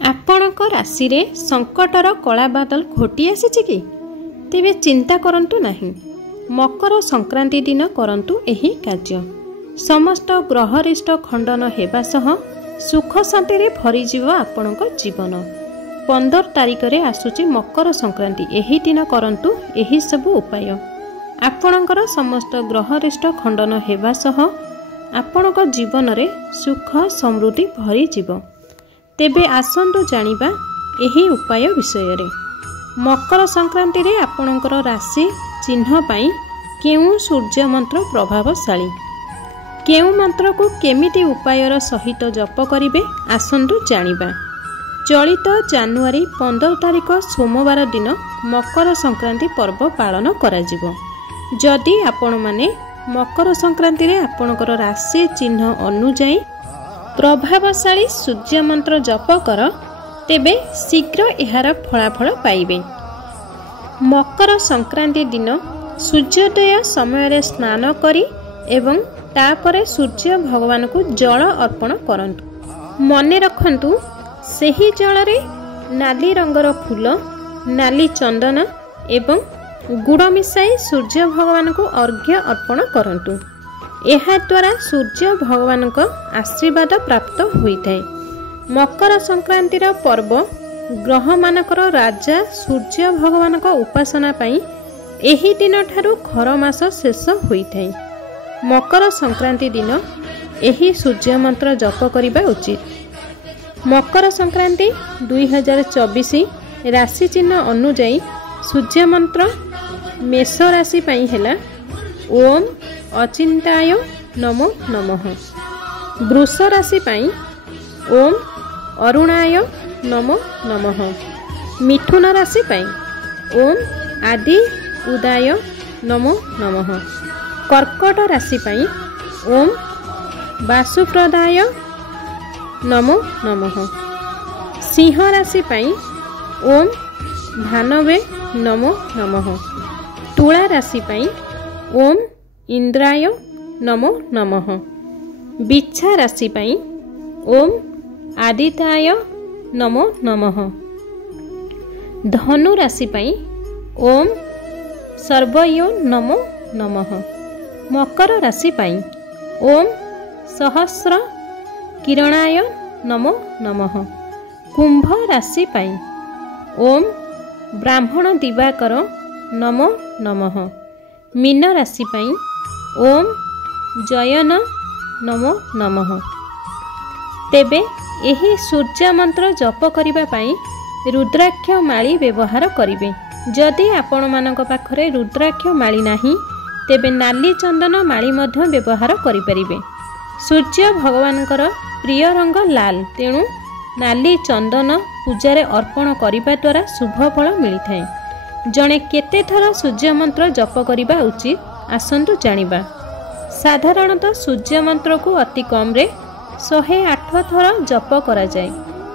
ଆପଣଙ୍କ ରାଶିରେ ସଂକଟର କଳା ବାଦଲ ଘୋଟି ଆସିଛି କି? ତେବେ ଚିନ୍ତା କରନ୍ତୁ ନାହିଁ। ମକର ସଂକ୍ରାନ୍ତି ଦିନ କରନ୍ତୁ ଏହି କାର୍ଯ୍ୟ। ସମସ୍ତ ଗ୍ରହରିଷ୍ଟ ଖଣ୍ଡନ ହେବା ସହ ସୁଖ ଶାନ୍ତିରେ ଭରିଯିବ ଆପଣଙ୍କ ଜୀବନ। 15 ତାରିଖରେ ଆସୁଛି ମକର ସଂକ୍ରାନ୍ତି। ଏହି ଦିନ କରନ୍ତୁ ଏହି ସବୁ ଉପାୟ। ଆପଣଙ୍କର ସମସ୍ତ ଗ୍ରହରିଷ୍ଟ ଖଣ୍ଡନ ହେବା ସହ ଆପଣଙ୍କ ଜୀବନରେ ସୁଖ ସମୃଦ୍ଧି ଭରିଯିବ। ତେବେ ଆସନ୍ତୁ ଜାଣିବା ଏହି ଉପାୟ ବିଷୟରେ। ମକର ସଂକ୍ରାନ୍ତିରେ ଆପଣଙ୍କର ରାଶି ଚିହ୍ନ ପାଇଁ କେଉଁ ସୂର୍ଯ୍ୟ ମନ୍ତ୍ର ପ୍ରଭାବଶାଳୀ, କେଉଁ ମନ୍ତ୍ରକୁ କେମିତି ଉପାୟର ସହିତ ଜପ କରିବେ ଆସନ୍ତୁ ଜାଣିବା। ଚଳିତ ଜାନୁଆରୀ 15 ତାରିଖ ସୋମବାର ଦିନ ମକର ସଂକ୍ରାନ୍ତି ପର୍ବ ପାଳନ କରାଯିବ। ଯଦି ଆପଣମାନେ ମକର ସଂକ୍ରାନ୍ତିରେ ଆପଣଙ୍କର ରାଶି ଚିହ୍ନ ଅନୁଯାୟୀ ପ୍ରଭାବଶାଳୀ ସୂର୍ଯ୍ୟ ମନ୍ତ୍ର ଜପ କର, ତେବେ ଶୀଘ୍ର ଏହାର ଫଳାଫଳ ପାଇବେ। ମକର ସଂକ୍ରାନ୍ତି ଦିନ ସୂର୍ଯ୍ୟୋଦୟ ସମୟରେ ସ୍ନାନ କରି ଏବଂ ତାପରେ ସୂର୍ଯ୍ୟ ଭଗବାନଙ୍କୁ ଜଳ ଅର୍ପଣ କରନ୍ତୁ। ମନେ ରଖନ୍ତୁ, ସେହି ଜଳରେ ନାଲି ରଙ୍ଗର ଫୁଲ, ନାଲି ଚନ୍ଦନ ଏବଂ ଗୁଡ଼ ମିଶାଇ ସୂର୍ଯ୍ୟ ଭଗବାନଙ୍କୁ ଅର୍ଘ୍ୟ ଅର୍ପଣ କରନ୍ତୁ। ଏହାଦ୍ୱାରା ସୂର୍ଯ୍ୟ ଭଗବାନଙ୍କ ଆଶୀର୍ବାଦ ପ୍ରାପ୍ତ ହୋଇଥାଏ। ମକର ସଂକ୍ରାନ୍ତିର ପର୍ବ ଗ୍ରହମାନଙ୍କର ରାଜା ସୂର୍ଯ୍ୟ ଭଗବାନଙ୍କ ଉପାସନା ପାଇଁ ଏହି ଦିନଠାରୁ ଖର ମାସ ଶେଷ ହୋଇଥାଏ। ମକର ସଂକ୍ରାନ୍ତି ଦିନ ଏହି ସୂର୍ଯ୍ୟ ମନ୍ତ୍ର ଜପ କରିବା ଉଚିତ। ମକର ସଂକ୍ରାନ୍ତି 2024 ରାଶି ଚିହ୍ନ ଅନୁଯାୟୀ ସୂର୍ଯ୍ୟ ମନ୍ତ୍ର ମେଷ ରାଶି ପାଇଁ ହେଲା ଓମ୍ ଅଚିନ୍ତାୟ ନମୋ ନମଃ। ବୃଷ ରାଶି ପାଇଁ ଓମ୍ ଅରୁଣାୟ ନମୋ ନମଃ। ମିଥୁନ ରାଶି ପାଇଁ ଓମ୍ ଆଦି ଉଦାୟ ନମୋ ନମଃ। କର୍କଟ ରାଶି ପାଇଁ ଓମ୍ ବାସୁପ୍ରଦାୟ ନମୋ ନମଃ। ସିଂହ ରାଶି ପାଇଁ ଓମ୍ ଭାନବେ ନମୋ ନମଃ। ତୁଳା ରାଶି ପାଇଁ ଓମ୍ ଇନ୍ଦ୍ରାୟ ନମୋ ନମଃ। ବିଛା ରାଶି ପାଇଁ ଓମ୍ ଆଦିତ୍ୟାୟ ନମୋ ନମଃ। ଧନୁ ରାଶି ପାଇଁ ଓମ୍ ସର୍ବୟୋ ନମୋ ନମଃ। ମକର ରାଶି ପାଇଁ ଓମ୍ ସହସ୍ର କିରଣାୟ ନମୋ ନମଃ। କୁମ୍ଭ ରାଶି ପାଇଁ ଓମ୍ ବ୍ରାହ୍ମଣ ଦିବାକର ନମୋ ନମଃ। ମୀନ ରାଶି ପାଇଁ ଓମ୍ ଜୟନ ନମୋ ନମଃ। ତେବେ ଏହି ସୂର୍ଯ୍ୟ ମନ୍ତ୍ର ଜପ କରିବା ପାଇଁ ରୁଦ୍ରାକ୍ଷ ମାଳି ବ୍ୟବହାର କରିବେ। ଯଦି ଆପଣମାନଙ୍କ ପାଖରେ ରୁଦ୍ରାକ୍ଷ ମାଳି ନାହିଁ, ତେବେ ନାଲି ଚନ୍ଦନ ମାଳି ମଧ୍ୟ ବ୍ୟବହାର କରିପାରିବେ। ସୂର୍ଯ୍ୟ ଭଗବାନଙ୍କର ପ୍ରିୟ ରଙ୍ଗ ଲାଲ, ତେଣୁ ନାଲି ଚନ୍ଦନ ପୂଜାରେ ଅର୍ପଣ କରିବା ଦ୍ୱାରା ଶୁଭ ଫଳ ମିଳିଥାଏ। ଜଣେ କେତେ ଥର ସୂର୍ଯ୍ୟ ମନ୍ତ୍ର ଜପ କରିବା ଉଚିତ ଆସନ୍ତୁ ଜାଣିବା। ସାଧାରଣତଃ ସୂର୍ଯ୍ୟ ମନ୍ତ୍ରକୁ ଅତି କମ୍ରେ 108 ଥର ଜପ କରାଯାଏ,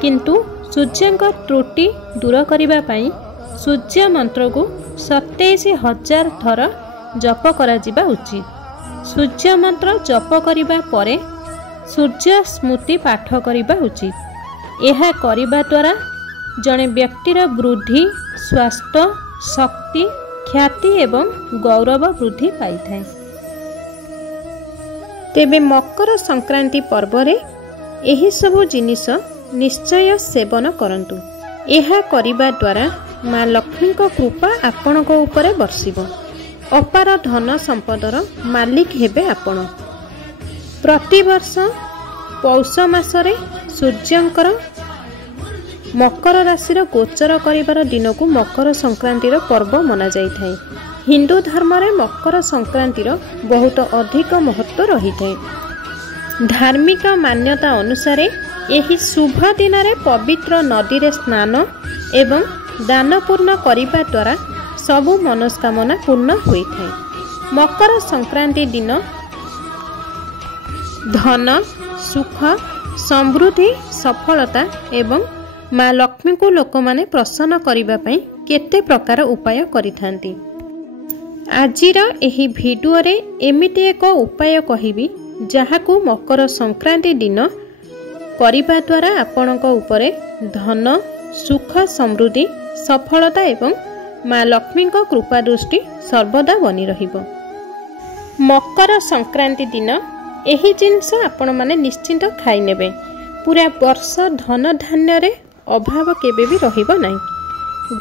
କିନ୍ତୁ ସୂର୍ଯ୍ୟଙ୍କ ତ୍ରୁଟି ଦୂର କରିବା ପାଇଁ ସୂର୍ଯ୍ୟ ମନ୍ତ୍ରକୁ 27,000 ଥର ଜପ କରାଯିବା ଉଚିତ। ସୂର୍ଯ୍ୟ ମନ୍ତ୍ର ଜପ କରିବା ପରେ ସୂର୍ଯ୍ୟ ସ୍ମୃତି ପାଠ କରିବା ଉଚିତ। ଏହା କରିବା ଦ୍ୱାରା ଜଣେ ବ୍ୟକ୍ତିର ବୃଦ୍ଧି, ସ୍ୱାସ୍ଥ୍ୟ, ଶକ୍ତି, ଖ୍ୟାତି ଏବଂ ଗୌରବ ବୃଦ୍ଧି ପାଇଥାଏ। ତେବେ ମକର ସଂକ୍ରାନ୍ତି ପର୍ବରେ ଏହିସବୁ ଜିନିଷ ନିଶ୍ଚୟ ସେବନ କରନ୍ତୁ। ଏହା କରିବା ଦ୍ୱାରା ମା ଲକ୍ଷ୍ମୀଙ୍କ କୃପା ଆପଣଙ୍କ ଉପରେ ବର୍ଷିବ। ଅପାର ଧନ ସମ୍ପଦର ମାଲିକ ହେବେ ଆପଣ। ପ୍ରତିବର୍ଷ ପୌଷ ମାସରେ ସୂର୍ଯ୍ୟଙ୍କର ମକର ରାଶିର ଗୋଚର କରିବାର ଦିନକୁ ମକର ସଂକ୍ରାନ୍ତିର ପର୍ବ ମନାଯାଇଥାଏ। ହିନ୍ଦୁ ଧର୍ମରେ ମକର ସଂକ୍ରାନ୍ତିର ବହୁତ ଅଧିକ ମହତ୍ତ୍ୱ ରହିଥାଏ। ଧାର୍ମିକ ମାନ୍ୟତା ଅନୁସାରେ ଏହି ଶୁଭ ଦିନରେ ପବିତ୍ର ନଦୀରେ ସ୍ନାନ ଏବଂ ଦାନ ପୂର୍ଣ୍ଣ କରିବା ଦ୍ୱାରା ସବୁ ମନସ୍କାମନା ପୂର୍ଣ୍ଣ ହୋଇଥାଏ। ମକର ସଂକ୍ରାନ୍ତି ଦିନ ଧନ, ସୁଖ, ସମୃଦ୍ଧି, ସଫଳତା ଏବଂ ମା ଲକ୍ଷ୍ମୀଙ୍କୁ ଲୋକମାନେ ପ୍ରସନ୍ନ କରିବା ପାଇଁ କେତେ ପ୍ରକାର ଉପାୟ କରିଥାନ୍ତି। ଆଜିର ଏହି ଭିଡ଼ିଓରେ ଏମିତି ଏକ ଉପାୟ କହିବି ଯାହାକୁ ମକର ସଂକ୍ରାନ୍ତି ଦିନ କରିବା ଦ୍ୱାରା ଆପଣଙ୍କ ଉପରେ ଧନ ସୁଖ ସମୃଦ୍ଧି ସଫଳତା ଏବଂ ମା ଲକ୍ଷ୍ମୀଙ୍କ କୃପା ଦୃଷ୍ଟି ସର୍ବଦା ବନି ରହିବ। ମକର ସଂକ୍ରାନ୍ତି ଦିନ ଏହି ଜିନିଷ ଆପଣମାନେ ନିଶ୍ଚିନ୍ତ ଖାଇନେବେ। ପୁରା ବର୍ଷ ଧନ ଧାନ୍ୟରେ ଅଭାବ କେବେ ବି ରହିବ ନାହିଁ।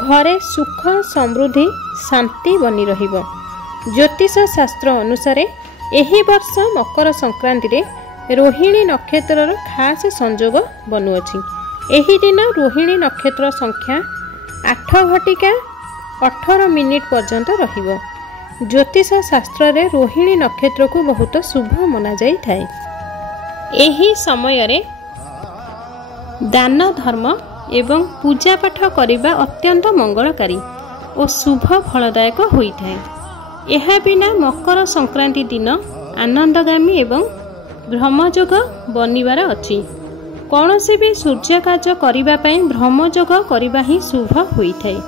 ଘରେ ସୁଖ ସମୃଦ୍ଧି ଶାନ୍ତି ବନି ରହିବ। ଜ୍ୟୋତିଷ ଶାସ୍ତ୍ର ଅନୁସାରେ ଏହି ବର୍ଷ ମକର ସଂକ୍ରାନ୍ତିରେ ରୋହିଣୀ ନକ୍ଷତ୍ରର ଖାସ ସଂଯୋଗ ବନୁଅଛି। ଏହି ଦିନ ରୋହିଣୀ ନକ୍ଷତ୍ର ସଂଖ୍ୟା 8:18 ପର୍ଯ୍ୟନ୍ତ ରହିବ। ଜ୍ୟୋତିଷ ଶାସ୍ତ୍ରରେ ରୋହିଣୀ ନକ୍ଷତ୍ରକୁ ବହୁତ ଶୁଭ ମନାଯାଇଥାଏ। ଏହି ସମୟରେ ଦାନ ଧର୍ମ ଏବଂ ପୂଜାପାଠ କରିବା ଅତ୍ୟନ୍ତ ମଙ୍ଗଳକାରୀ ଓ ଶୁଭ ଫଳଦାୟକ ହୋଇଥାଏ। ଏହା ବିନା ମକର ସଂକ୍ରାନ୍ତି ଦିନ ଆନନ୍ଦଗାମୀ ଏବଂ ବ୍ରହ୍ମଯୋଗ ବନିବାର ଅଛି। କୌଣସି ବି ସୂର୍ଯ୍ୟ କାର୍ଯ୍ୟ କରିବା ପାଇଁ ବ୍ରହ୍ମଯୋଗ କରିବା ହିଁ ଶୁଭ ହୋଇଥାଏ।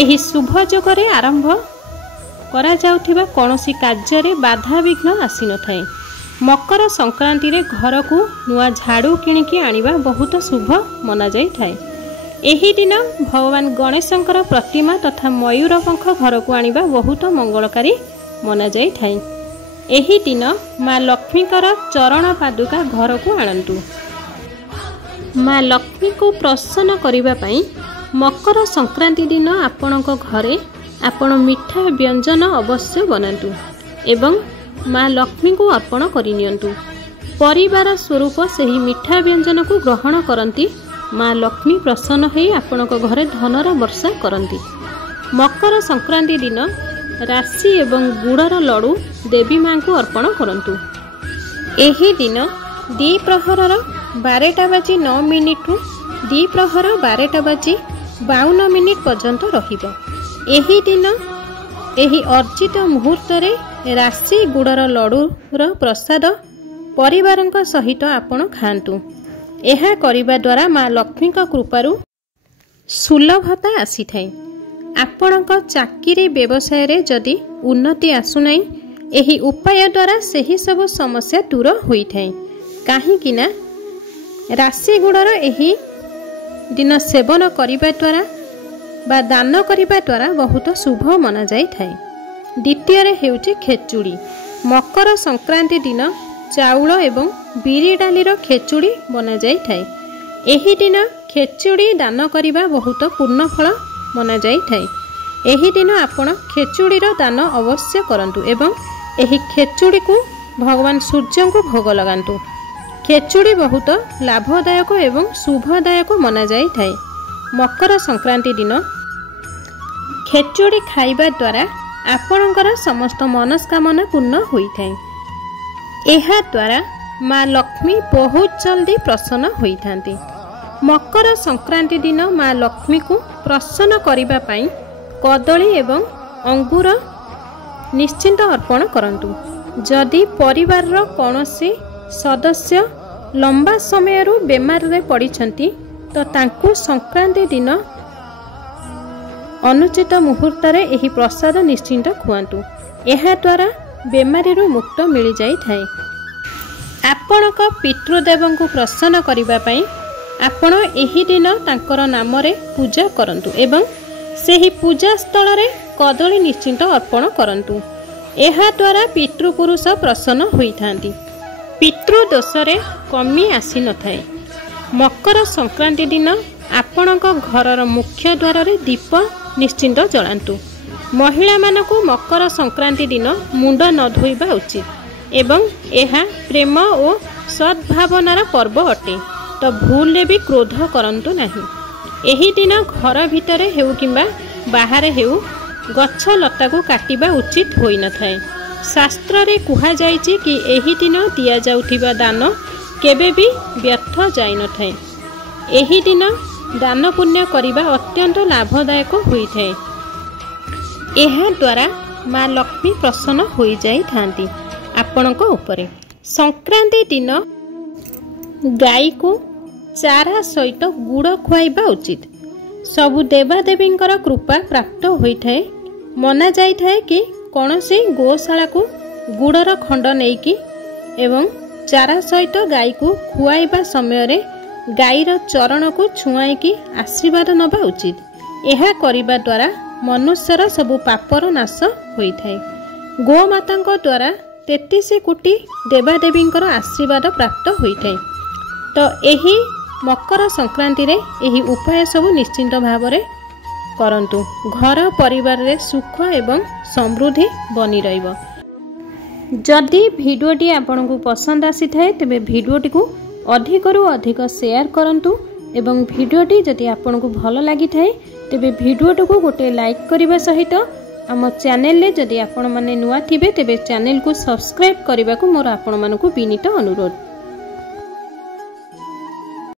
ଏହି ଶୁଭ ଯୋଗରେ ଆରମ୍ଭ କରାଯାଉଥିବା କୌଣସି କାର୍ଯ୍ୟରେ ବାଧାବିଘ୍ନ ଆସିନଥାଏ। ମକର ସଂକ୍ରାନ୍ତିରେ ଘରକୁ ନୂଆ ଝାଡ଼ୁ କିଣିକି ଆଣିବା ବହୁତ ଶୁଭ ମନାଯାଇଥାଏ। ଏହି ଦିନ ଭଗବାନ ଗଣେଶଙ୍କର ପ୍ରତିମା ତଥା ମୟୂରପଙ୍ଖ ଘରକୁ ଆଣିବା ବହୁତ ମଙ୍ଗଳକାରୀ ମନାଯାଇଥାଏ। ଏହି ଦିନ ମା ଲକ୍ଷ୍ମୀଙ୍କର ଚରଣ ପାଦୁକା ଘରକୁ ଆଣନ୍ତୁ। ମା ଲକ୍ଷ୍ମୀଙ୍କୁ ପ୍ରସନ୍ନ କରିବା ପାଇଁ ମକର ସଂକ୍ରାନ୍ତି ଦିନ ଆପଣଙ୍କ ଘରେ ଆପଣ ମିଠା ବ୍ୟଞ୍ଜନ ଅବଶ୍ୟ ବନାନ୍ତୁ ଏବଂ ମା ଲକ୍ଷ୍ମୀଙ୍କୁ ଅର୍ପଣ କରିନିଅନ୍ତୁ। ପରିବାର ସ୍ୱରୂପ ସେହି ମିଠା ବ୍ୟଞ୍ଜନକୁ ଗ୍ରହଣ କରନ୍ତି। ମା ଲକ୍ଷ୍ମୀ ପ୍ରସନ୍ନ ହୋଇ ଆପଣଙ୍କ ଘରେ ଧନର ବର୍ଷା କରନ୍ତି। ମକର ସଂକ୍ରାନ୍ତି ଦିନ ରାଶି ଏବଂ ଗୁଡ଼ର ଲଡ଼ୁ ଦେବୀ ମାଙ୍କୁ ଅର୍ପଣ କରନ୍ତୁ। ଏହି ଦିନ ଦ୍ୱିପ୍ରହରର 12:09ରୁ ଦ୍ୱିପ୍ରହର 12:52 ପର୍ଯ୍ୟନ୍ତ ରହିବ। ଏହି ଦିନ ଏହି ଅର୍ଜିତ ମୁହୂର୍ତ୍ତରେ ରାଶି ଗୁଡ଼ର ଲଡ଼ୁର ପ୍ରସାଦ ପରିବାରଙ୍କ ସହିତ ଆପଣ ଖାଆନ୍ତୁ। ଏହା କରିବା ଦ୍ୱାରା ମା ଲକ୍ଷ୍ମୀଙ୍କ କୃପାରୁ ସୁଲଭତା ଆସିଥାଏ। ଆପଣଙ୍କ ଚାକିରି ବ୍ୟବସାୟରେ ଯଦି ଉନ୍ନତି ଆସୁନାହିଁ, ଏହି ଉପାୟ ଦ୍ୱାରା ସେହି ସବୁ ସମସ୍ୟା ଦୂର ହୋଇଥାଏ। କାହିଁକି ନା ରାଶି ଗୁଡ଼ର ଏହି ଦିନ ସେବନ କରିବା ଦ୍ୱାରା ବା ଦାନ କରିବା ଦ୍ୱାରା ବହୁତ ଶୁଭ ମନାଯାଇଥାଏ। ଦ୍ୱିତୀୟରେ ହେଉଛି ଖେଚୁଡ଼ି। ମକର ସଂକ୍ରାନ୍ତି ଦିନ ଚାଉଳ ଏବଂ ବିରି ଡାଲିର ଖେଚୁଡ଼ି ବନାଯାଇଥାଏ। ଏହି ଦିନ ଖେଚୁଡ଼ି ଦାନ କରିବା ବହୁତ ପୂର୍ଣ୍ଣଫଳ ମନାଯାଇଥାଏ। ଏହି ଦିନ ଆପଣ ଖେଚୁଡ଼ିର ଦାନ ଅବଶ୍ୟ କରନ୍ତୁ ଏବଂ ଏହି ଖେଚୁଡ଼ିକୁ ଭଗବାନ ସୂର୍ଯ୍ୟଙ୍କୁ ଭୋଗ ଲଗାନ୍ତୁ। ଖେଚୁଡ଼ି ବହୁତ ଲାଭଦାୟକ ଏବଂ ଶୁଭଦାୟକ ମନାଯାଇଥାଏ। ମକର ସଂକ୍ରାନ୍ତି ଦିନ ଖେଚୁଡ଼ି ଖାଇବା ଦ୍ୱାରା ଆପଣଙ୍କର ସମସ୍ତ ମନସ୍କାମନା ପୂର୍ଣ୍ଣ ହୋଇଥାଏ। ଏହା ଦ୍ୱାରା ମା ଲକ୍ଷ୍ମୀ ବହୁତ ଜଲ୍ଦି ପ୍ରସନ୍ନ ହୋଇଥାନ୍ତି। ମକର ସଂକ୍ରାନ୍ତି ଦିନ ମା ଲକ୍ଷ୍ମୀକୁ ପ୍ରସନ୍ନ କରିବା ପାଇଁ କଦଳୀ ଏବଂ ଅଙ୍ଗୁର ନିଶ୍ଚିନ୍ତ ଅର୍ପଣ କରନ୍ତୁ। ଯଦି ପରିବାରର କୌଣସି ସଦସ୍ୟ ଲମ୍ବା ସମୟରୁ ବେମାରରେ ପଡ଼ିଛନ୍ତି ତ ତାଙ୍କୁ ସଂକ୍ରାନ୍ତି ଦିନ ଅନୁଚିତ ମୁହୂର୍ତ୍ତରେ ଏହି ପ୍ରସାଦ ନିଶ୍ଚିନ୍ତ ଖୁଆନ୍ତୁ। ଏହାଦ୍ୱାରା ବେମାରୀରୁ ମୁକ୍ତ ମିଳିଯାଇଥାଏ। ଆପଣଙ୍କ ପିତୃଦେବଙ୍କୁ ପ୍ରସନ୍ନ କରିବା ପାଇଁ ଆପଣ ଏହି ଦିନ ତାଙ୍କର ନାମରେ ପୂଜା କରନ୍ତୁ ଏବଂ ସେହି ପୂଜା ସ୍ଥଳରେ କଦଳୀ ନିଶ୍ଚିନ୍ତ ଅର୍ପଣ କରନ୍ତୁ। ଏହାଦ୍ୱାରା ପିତୃପୁରୁଷ ପ୍ରସନ୍ନ ହୋଇଥାନ୍ତି। ପିତୃଦୋଷରେ କମି ଆସିନଥାଏ। ମକର ସଂକ୍ରାନ୍ତି ଦିନ ଆପଣଙ୍କ ଘରର ମୁଖ୍ୟ ଦ୍ୱାରରେ ଦୀପ ନିଶ୍ଚିନ୍ତ ଜଳାନ୍ତୁ। ମହିଳାମାନଙ୍କୁ ମକର ସଂକ୍ରାନ୍ତି ଦିନ ମୁଣ୍ଡ ନ ଧୋଇବା ଉଚିତ ଏବଂ ଏହା ପ୍ରେମ ଓ ସଦ୍ଭାବନାର ପର୍ବ ଅଟେ। ତ ଭୁଲରେ ବି କ୍ରୋଧ କରନ୍ତୁ ନାହିଁ। ଏହି ଦିନ ଘର ଭିତରେ ହେଉ କିମ୍ବା ବାହାରେ ହେଉ ଗଛ ଲତାକୁ କାଟିବା ଉଚିତ ହୋଇନଥାଏ। ଶାସ୍ତ୍ରରେ କୁହାଯାଇଛି କି ଏହି ଦିନ ଦିଆଯାଉଥିବା ଦାନ କେବେ ବି ବ୍ୟର୍ଥ ଯାଇନଥାଏ। ଏହି ଦିନ ଦାନ ପୁଣ୍ୟ କରିବା ଅତ୍ୟନ୍ତ ଲାଭଦାୟକ ହୋଇଥାଏ। ଏହାଦ୍ୱାରା ମା ଲକ୍ଷ୍ମୀ ପ୍ରସନ୍ନ ହୋଇଯାଇଥାନ୍ତି ଆପଣଙ୍କ ଉପରେ। ସଂକ୍ରାନ୍ତି ଦିନ ଗାଈକୁ ଚାରା ସହିତ ଗୁଡ଼ ଖୁଆଇବା ଉଚିତ। ସବୁ ଦେବାଦେବୀଙ୍କର କୃପା ପ୍ରାପ୍ତ ହୋଇଥାଏ। ମନାଯାଇଥାଏ କି କୌଣସି ଗୋଶାଳାକୁ ଗୁଡ଼ର ଖଣ୍ଡ ନେଇକି ଏବଂ ଚାରା ସହିତ ଗାଈକୁ ଖୁଆଇବା ସମୟରେ गाईर चरण को छुआईकी आशीर्वाद नबा उचित। यह करिबा द्वारा मनुष्यर सबु पापर नाश होइथाय। गोमाता द्वारा 33 कोटी देवादेवी आशीर्वाद प्राप्त होइथाय। तो यही मकर संक्रांति रे यही उपाय सब निश्चिंत भाव में करंतु। घर परिवार रे सुख एवं समृद्धि बनी रहिबो। जदि भिडियोटी आपनकु पसंद आसी थाए तेबे भिडियोटी को अधिक रु अधिक शेयर करंतु एवं भिडियोटी जदि आपनकु भल लागि थाए तेबे भिडियोटी को गोटे लाइक करबा सहित आम चैनल ले जदि आपण माने नुआ थिबे तेबे चैनल को सब्सक्राइब करबा को मोर आपण मानकु विनीत अनुरोध।